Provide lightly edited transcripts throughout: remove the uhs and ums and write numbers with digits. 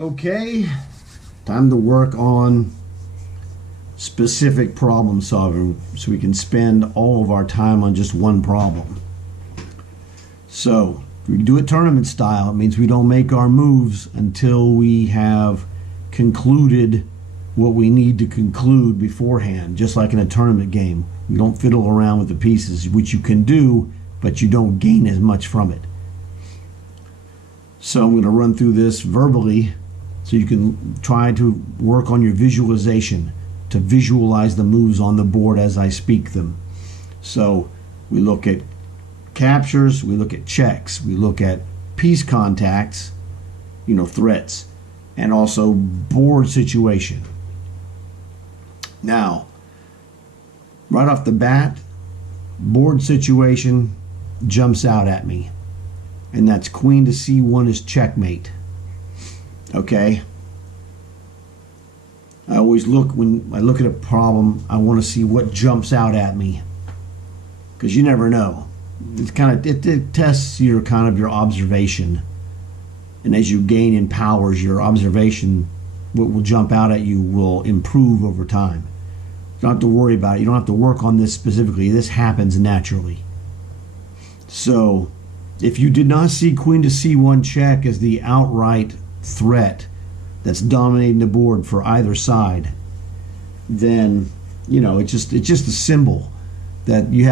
Okay, time to work on specific problem solving so we can spend all of our time on just one problem. So, if we do it tournament style, it means we don't make our moves until we have concluded what we need to conclude beforehand, just like in a tournament game. You don't fiddle around with the pieces, which you can do, but you don't gain as much from it. So I'm going to run through this verbally so you can try to work on your visualization to visualize the moves on the board as I speak them. So we look at captures, we look at checks, we look at piece contacts, threats, and also board situation. Now, right off the bat, board situation jumps out at me, and that's queen to c1 is checkmate. Okay, I always look, when I look at a problem, I want to see what jumps out at me, because you never know. It tests your your observation, and as you gain in powers, your observation, what will jump out at you will improve over time. You don't have to worry about it. You don't have to work on this specifically. This happens naturally. So if you did not see queen to c1 check as the outright threat that's dominating the board for either side, then it's just a symbol that you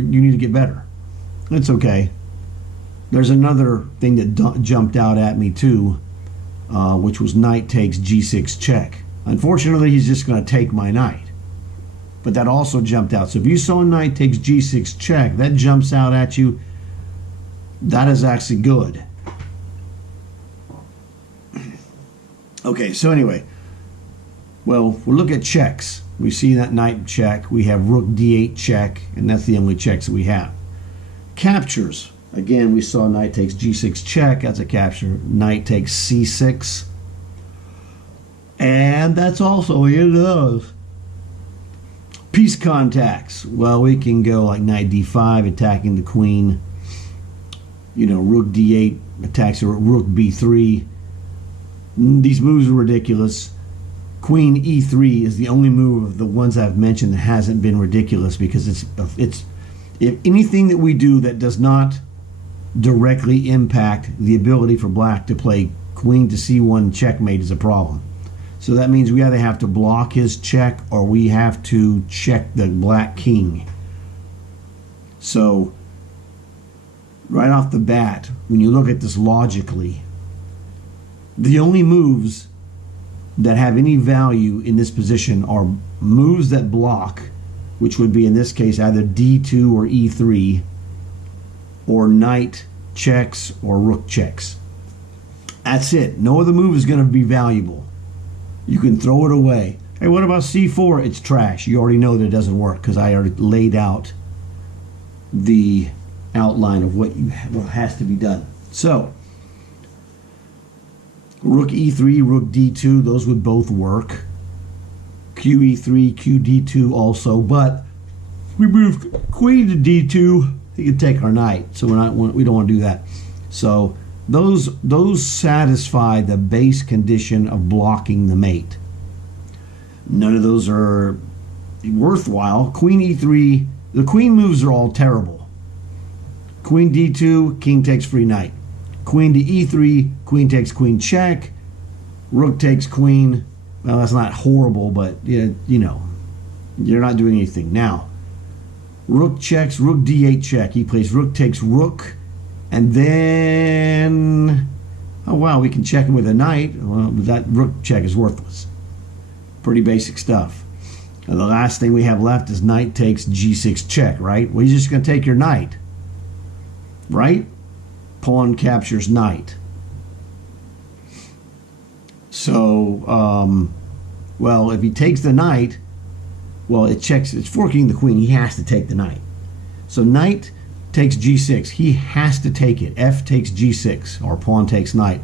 need to get better. It's okay. There's another thing that jumped out at me too, which was knight takes g6 check. Unfortunately, he's just going to take my knight, but that also jumped out. So if you saw knight takes g6 check, that jumps out at you. That is actually good. Okay, so anyway, well, we'll look at checks. We see that knight check. We have rook d8 check, and that's the only checks that we have. Captures. Again, we saw knight takes g6 check. That's a capture. Knight takes c6. And that's also the end of those. Piece contacts. Well, we can go like knight d5, attacking the queen. Rook d8 attacks rook b3. These moves are ridiculous. Queen e3 is the only move of the ones I've mentioned that hasn't been ridiculous, because it's if anything that we do that does not directly impact the ability for black to play queen to c1 checkmate is a problem. So that means we either have to block his check or we have to check the black king. So right off the bat, when you look at this logically, the only moves that have any value in this position are moves that block, which would be in this case either d2 or e3, or knight checks or rook checks. That's it. No other move is going to be valuable. You can throw it away. Hey, what about c4? It's trash. You already know that it doesn't work, because I already laid out the outline of what has to be done. So rook e3, rook d2, those would both work. Q e3, q d2 also, but we move queen to d2, he can take our knight, so we don't want to do that. So those satisfy the base condition of blocking the mate. None of those are worthwhile. Queen e3, the queen moves are all terrible. Queen d2, king takes free knight. Queen to e3, queen takes queen check. Rook takes queen. Well, that's not horrible, but you're not doing anything. Now, rook checks, rook d8 check. He plays rook takes rook, and then, oh wow, we can check him with a knight. Well, that rook check is worthless. Pretty basic stuff. And the last thing we have left is knight takes g6 check, right? Well, he's just going to take your knight, right? Pawn captures knight. So, well, if he takes the knight, well, it's forking the queen. He has to take the knight. So knight takes g6. He has to take it. F takes g6, or pawn takes knight,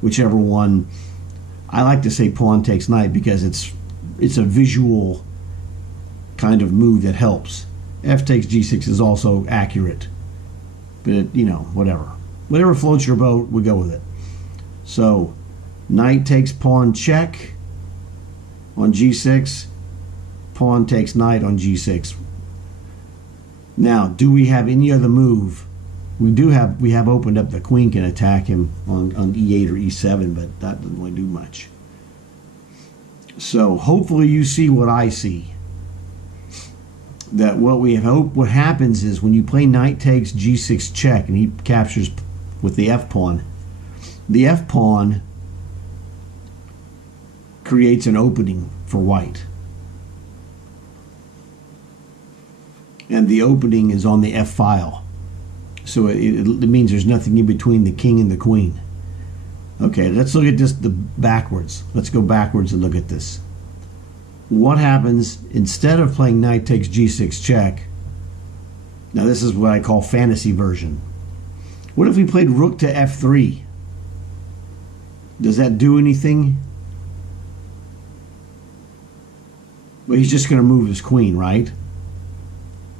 whichever one. I like to say pawn takes knight because it's a visual kind of move that helps. F takes g6 is also accurate, but whatever floats your boat, we go with it. So Knight takes pawn check on g6. Pawn takes knight on g6. Now, do we have any other move? We have opened up the queen can attack him on e8 or e7, but that doesn't really do much. So hopefully you see what I see. That what happens is when you play knight takes g6 check and he captures with the f pawn creates an opening for white. And the opening is on the f file. So it means there's nothing in between the king and the queen. Okay, let's look at this backwards. Let's go backwards and look at this. What happens instead of playing knight takes g6 check? Now this is what I call fantasy version. What if we played rook to f3? Does that do anything? Well, he's just going to move his queen, right?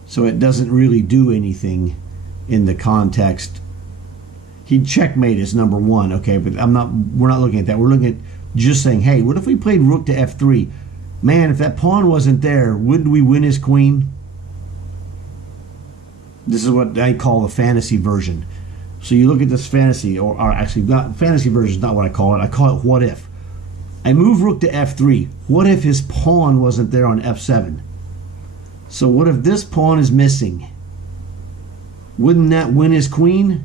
So it doesn't really do anything in the context. He'd checkmate is number one, okay, but we're not looking at that. We're looking at just saying, hey, what if we played rook to f3? Man, if that pawn wasn't there, wouldn't we win his queen? This is what I call the fantasy version. So you look at this fantasy, or actually not fantasy version is not what I call it. I call it what if. I move rook to f3. What if his pawn wasn't there on f7? So what if this pawn is missing? Wouldn't that win his queen?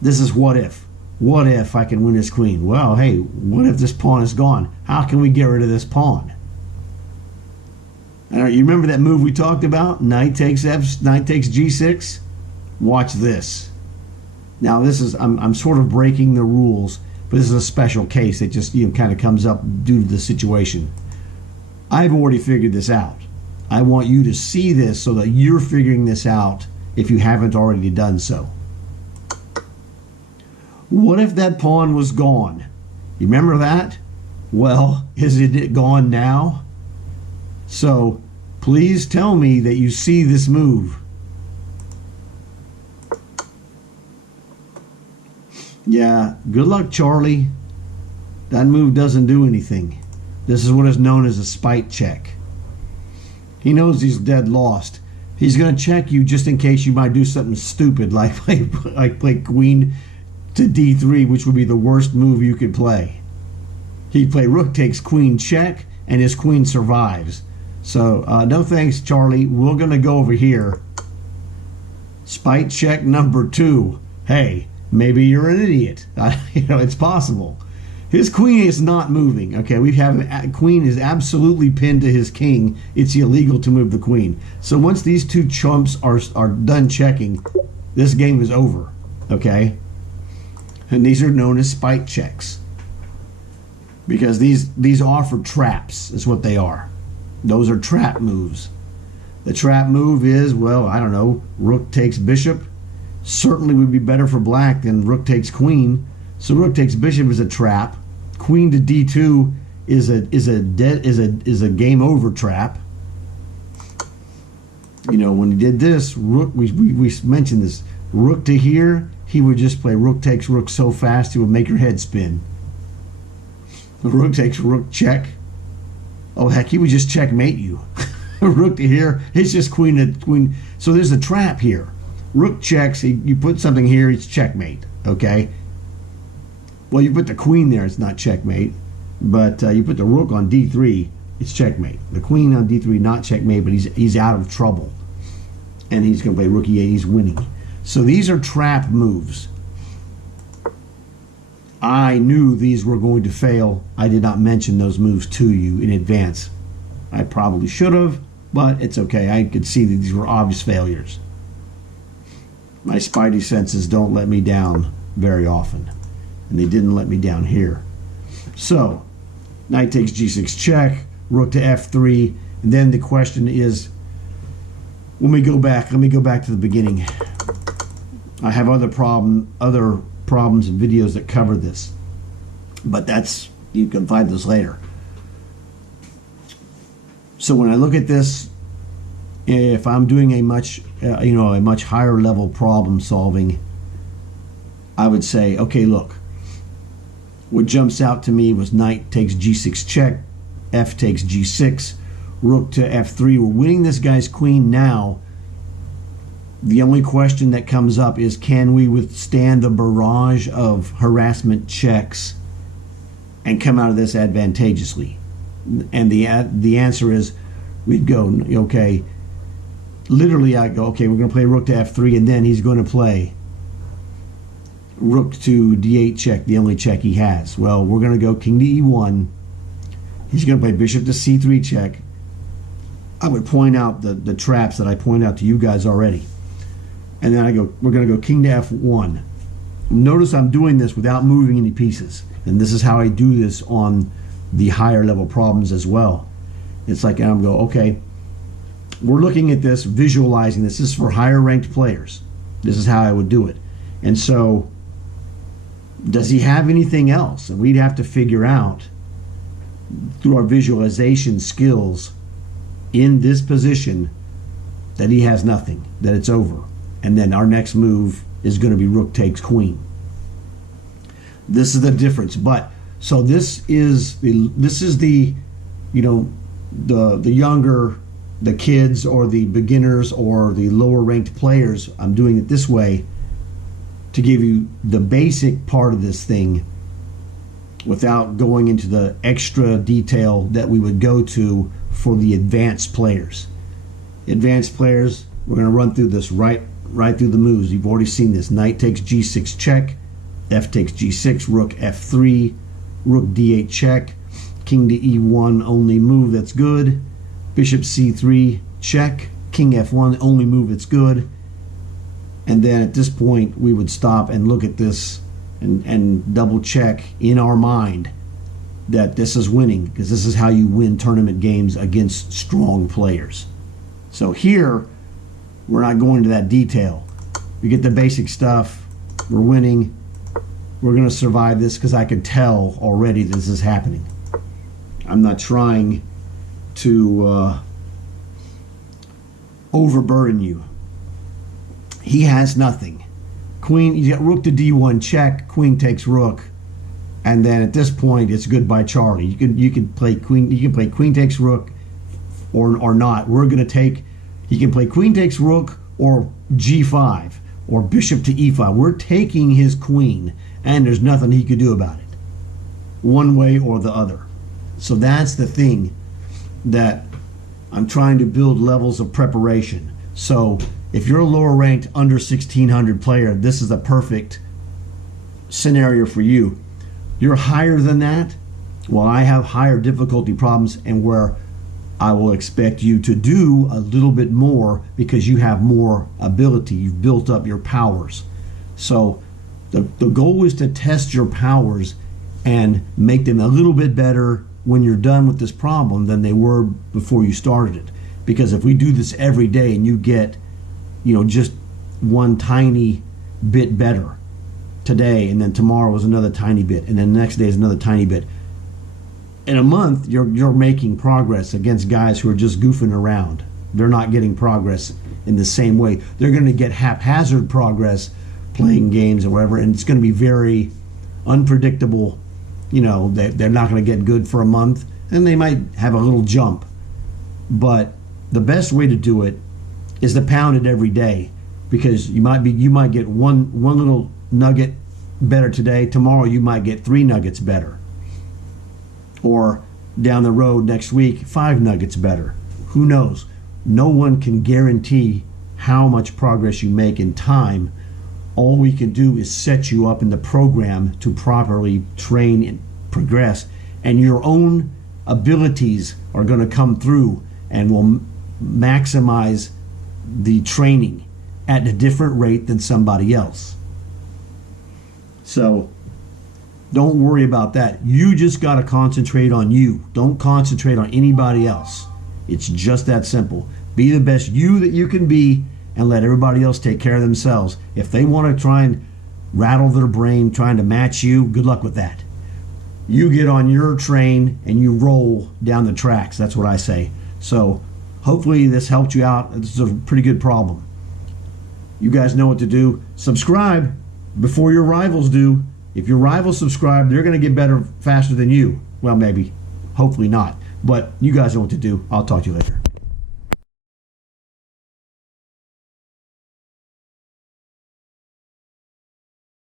This is what if. What if I can win his queen? Well, hey, what if this pawn is gone? How can we get rid of this pawn? You remember that move we talked about? Knight takes g6. Watch this. Now this is I'm sort of breaking the rules, but this is a special case that just kind of comes up due to the situation. I've already figured this out. I want you to see this so that you're figuring this out if you haven't already done so. What if that pawn was gone? You remember that? Well, is it gone now? So please tell me that you see this move. Yeah, good luck, Charlie. That move doesn't do anything. This is what is known as a spite check. He knows he's dead lost. He's going to check you just in case you might do something stupid like play queen to d3, which would be the worst move you could play. He'd play rook takes queen check, and his queen survives. So no thanks, Charlie. We're going to go over here. Spite check number 2. Hey, maybe you're an idiot. It's possible. His queen is not moving. Okay, we have queen is absolutely pinned to his king. It's illegal to move the queen. So once these two chumps are done checking, this game is over. Okay, and these are known as spite checks because these offer traps. Is what they are. Those are trap moves. The trap move is, well, I don't know, rook takes bishop. Certainly would be better for black than rook takes queen. So rook takes bishop is a trap. Queen to d2 is a game over trap. When he did this, rook we mentioned this. Rook to here, he would just play rook takes rook so fast it would make your head spin. Rook takes rook check. Oh heck, he would just checkmate you. Rook to here, it's just queen to queen. So there's a trap here. Rook checks, you put something here, it's checkmate. Okay. Well, you put the queen there, it's not checkmate. But you put the rook on d3, it's checkmate. The queen on d3, not checkmate, but he's out of trouble. And he's going to play rook e8, he's winning. So these are trap moves. I knew these were going to fail. I did not mention those moves to you in advance. I probably should have, but it's okay. I could see that these were obvious failures. My spidey senses don't let me down very often. And they didn't let me down here. So, knight takes g6 check, rook to f3, and then the question is, let me go back to the beginning. I have other problems and videos that cover this. But you can find those later. So when I look at this, if I'm doing a much higher level problem solving, I would say, okay, look, what jumps out to me was knight takes g6 check, f takes g6, rook to f3. We're winning this guy's queen now. The only question that comes up is, can we withstand the barrage of harassment checks and come out of this advantageously? And the answer is, we'd go, okay, literally I go, okay, we're going to play rook to f3, and then he's going to play rook to d8 check, the only check he has. Well, we're going to go king to e1. He's going to play bishop to c3 check. I would point out the traps that I point out to you guys already. And then we're going to go king to f1. Notice I'm doing this without moving any pieces. And this is how I do this on the higher level problems as well. It's like, I'm going, okay, we're looking at this, visualizing this. This is for higher ranked players. This is how I would do it. And so, does he have anything else? And we'd have to figure out through our visualization skills in this position that he has nothing, that it's over. And then our next move is going to be rook takes queen. This is the difference. But so this is the you know, the younger, the kids or the beginners or the lower ranked players. I'm doing it this way to give you the basic part of this thing without going into the extra detail that we would go to for the advanced players. Advanced players, we're going to run through this right through the moves. You've already seen this. Knight takes g6 check, f takes g6, rook f3, rook d8 check, king to e1, only move that's good, bishop c3 check, king f1, only move that's good. And then at this point we would stop and look at this and double check in our mind that this is winning, because this is how you win tournament games against strong players. So here we're not going into that detail. We get the basic stuff. We're winning. We're going to survive this because I could tell already this is happening. I'm not trying to overburden you. He has nothing. Queen, you get rook to d1 check, queen takes rook, and then at this point it's goodbye Charlie. You can play queen. You can play queen takes rook, or not. We're going to take. He can play queen takes rook or g5 or bishop to e5. We're taking his queen, and there's nothing he could do about it, one way or the other. So that's the thing that I'm trying to build levels of preparation. So if you're a lower ranked under 1600 player, this is the perfect scenario for you. You're higher than that, well, I have higher difficulty problems, and where I will expect you to do a little bit more because you have more ability. You've built up your powers. So the goal is to test your powers and make them a little bit better when you're done with this problem than they were before you started it. Because if we do this every day and you get, you know, just one tiny bit better today, and then tomorrow is another tiny bit, and then the next day is another tiny bit, in a month you're making progress against guys who are just goofing around. They're not getting progress in the same way. They're going to get haphazard progress playing games or whatever, and it's going to be very unpredictable. You know, they're not going to get good for a month, and they might have a little jump. But the best way to do it is to pound it every day, because you might get one little nugget better today. Tomorrow you might get 3 nuggets better, or down the road next week 5 nuggets better. Who knows? No one can guarantee how much progress you make in time. All we can do is set you up in the program to properly train and progress, and your own abilities are going to come through and will maximize the training at a different rate than somebody else. So don't worry about that. You just got to concentrate on you. Don't concentrate on anybody else. It's just that simple. Be the best you that you can be, and let everybody else take care of themselves. If they want to try and rattle their brain trying to match you, good luck with that. You get on your train and you roll down the tracks. That's what I say. So hopefully this helped you out. This is a pretty good problem. You guys know what to do. Subscribe before your rivals do. If your rivals subscribe, they're going to get better faster than you. Well, maybe. Hopefully not. But you guys know what to do. I'll talk to you later.